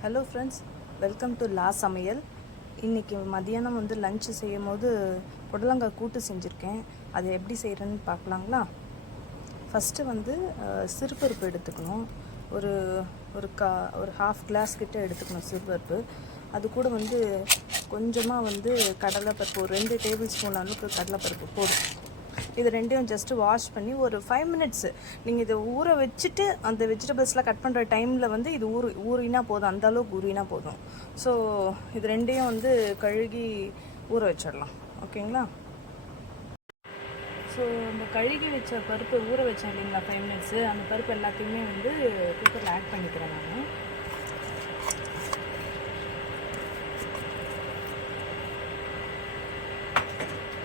Hello friends, welcome to லா சமையல். இன்றைக்கி மதியானம் லஞ்சு செய்யும் போது புடலங்காய் கூட்டு செஞ்சுருக்கேன். அதை எப்படி செய்கிறேன்னு பார்க்கலாங்களா? ஃபஸ்ட்டு சிறுபருப்பு எடுத்துக்கணும். ஒரு ஒரு ஹாஃப் கிளாஸ் கிட்ட எடுத்துக்கணும் சிறுபருப்பு. அது கூட கொஞ்சமாக கடலைப்பருப்பு, ஒரு 2 டேபிள் ஸ்பூன் அளவுக்கு கடலைப்பருப்பு போடும். இது ரெண்டையும் ஜஸ்ட்டு வாஷ் பண்ணி ஒரு 5 மினிட்ஸு நீங்கள் இதை ஊற வச்சுட்டு அந்த வெஜிடபிள்ஸ்லாம் கட் பண்ணுற டைமில் இது ஊறினா போதும், அந்தளவுக்கு ஊறினா போதும். ஸோ இது ரெண்டையும் கழுகி ஊற வச்சிடலாம். ஓகேங்களா? ஸோ இந்த கழுகி வச்ச பருப்பு ஊற வச்சேன் இல்லைங்களா 5 மினிட்ஸு, அந்த பருப்பு எல்லாத்தையுமே குக்கரில் ஆட் பண்ணிக்கிறேன் நான்.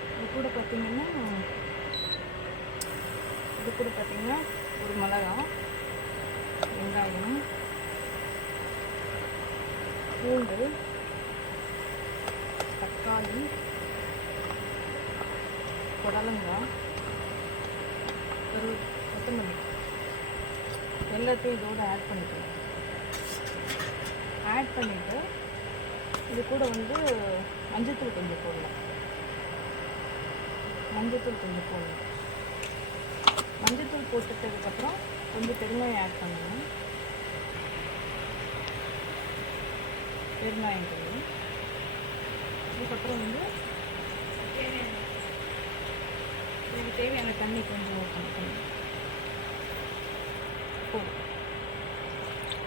இது கூட பார்த்திங்கன்னா ஒரு மிளகாய், வெங்காயம், பூண்டு, தக்காளி, புடலங்காய், ஒரு கொத்தமல்லி எல்லாத்தையும் இதோடு ஆட் பண்ணிக்கலாம். ஆட் பண்ணிவிட்டு இது கூட மஞ்சத்தூள் கொஞ்சம் போடலாம். மஞ்சத்தூள் போட்டுட்டதுக்கப்புறம் கொஞ்சம் பெருங்காயம் ஆட் பண்ணணும். பெருங்காயம் தூள். அதுக்கப்புறம் இதுக்கு தேவையான தண்ணி கொஞ்சம் ஊற்றணும். போதும்.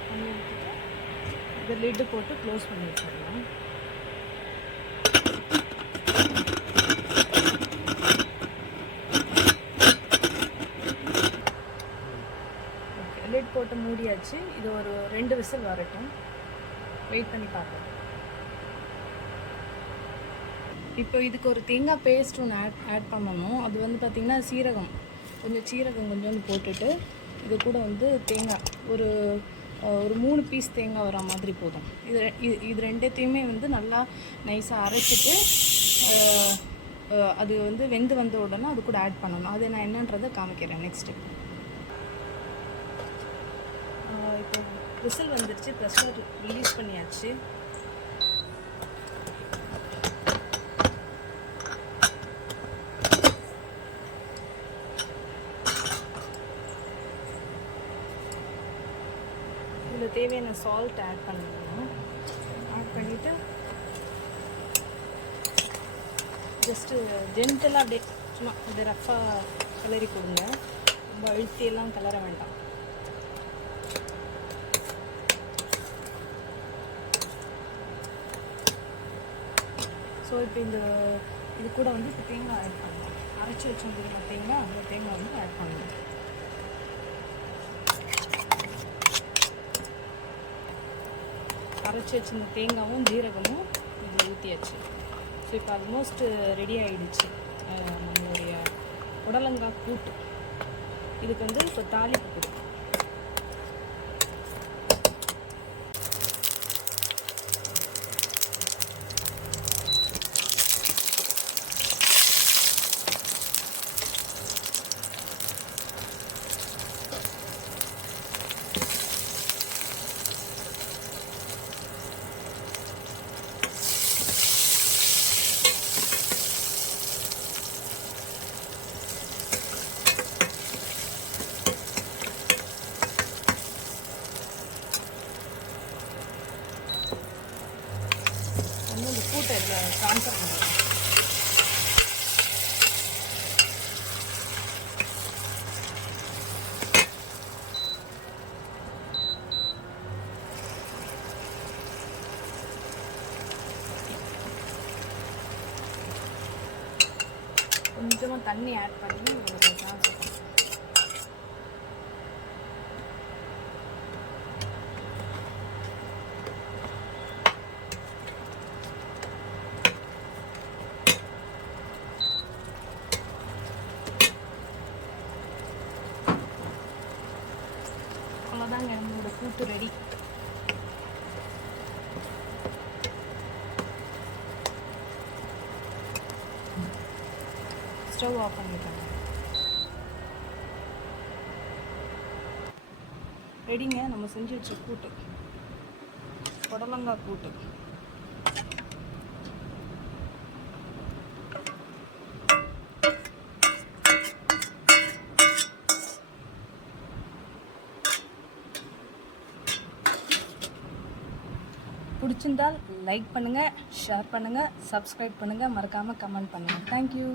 தண்ணி ஊற்றிட்டு இதை லிட்டு போட்டு க்ளோஸ் பண்ணி வச்சிடலாம். லிட் போட்டு மூடியாச்சு. இது ஒரு 2 விசில் வரட்டும். வெயிட் பண்ணி பார்க்கலாம். இப்போ இதுக்கு ஒரு தேங்காய் பேஸ்ட் ஒன்று ஆட் பண்ணணும். அது பார்த்திங்கன்னா சீரகம் கொஞ்சோண்டு போட்டுட்டு இது கூட தேங்காய் ஒரு 3 பீஸ் தேங்காய் வர மாதிரி போதும். இது ரெண்டத்தையுமே நல்லா நைஸாக அரைச்சிட்டு அது வெந்து வந்த உடனே அது கூட ஆட் பண்ணணும். அது நான் என்னன்றதை காமிக்கிறேன் நெக்ஸ்ட்டு. இப்போ விசில் வந்துடுச்சு, ப்ரெஷர் ரிலீஸ் பண்ணியாச்சு. இதில் தேவையான சால்ட் ஆட் பண்ணணும். ஆட் பண்ணிவிட்டு ஜஸ்ட்டு ஜென்டலாக அப்படியே சும்மா அப்படியே ரஃப்பாக கிளறி கொடுங்க. ரொம்ப அழுத்தியெல்லாம் கிளற வேண்டாம். ஸோ இப்போ இது கூட இப்போ தேங்காய் ஆட் பண்ணலாம். அரைச்சி வச்சுருந்தீங்க தேங்காய், அந்த தேங்காய் ஆட் பண்ணணும். அரைச்சி வச்சுருந்த தேங்காயும் ஜீரகமும் இதில் ஊற்றியாச்சு. ஸோ இப்போ ஆல்மோஸ்ட் ரெடி ஆகிடுச்சு நம்மளுடைய புடலங்காய் கூட்டு. இதுக்கு இப்போ தாளிப்பு கொடுக்கும். இந்த கூட்டை இதில் ட்ரான்ஸ்ஃபர் பண்ணுறேன். கொஞ்சமாக தண்ணி ஆட் பண்ணி ட்ரான்ஸ்ஃபர் பண்ணுறேன். அவ்வளோதாங்க, நம்மளோட கூட்டு ரெடி. ஸ்டவ் ஆஃப் பண்ணிட்டாங்க. ரெடிங்க நம்ம செஞ்சு வச்ச கூட்டு. புடலங்காய் கூட்டு. பிடிச்சிருந்தால் லைக் பண்ணுங்கள், ஷேர் பண்ணுங்கள், சப்ஸ்கிரைப் பண்ணுங்கள், மறக்காமல் கமெண்ட் பண்ணுங்கள். தேங்க்யூ.